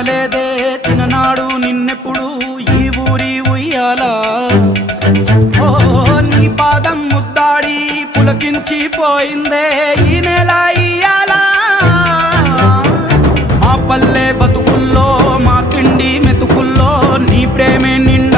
కానలేదే చిన్ననాడు నిన్నెప్పుడు ఈ ఊరి ఉయ్యాలా ఓ నీ పాదం ముద్దాడి పులకించిపోయిందే ఈ నెల ఇయ్యాలా మా పల్లె బతుకుల్లో మా తిండి మెతుకుల్లో నీ ప్రేమే నిండా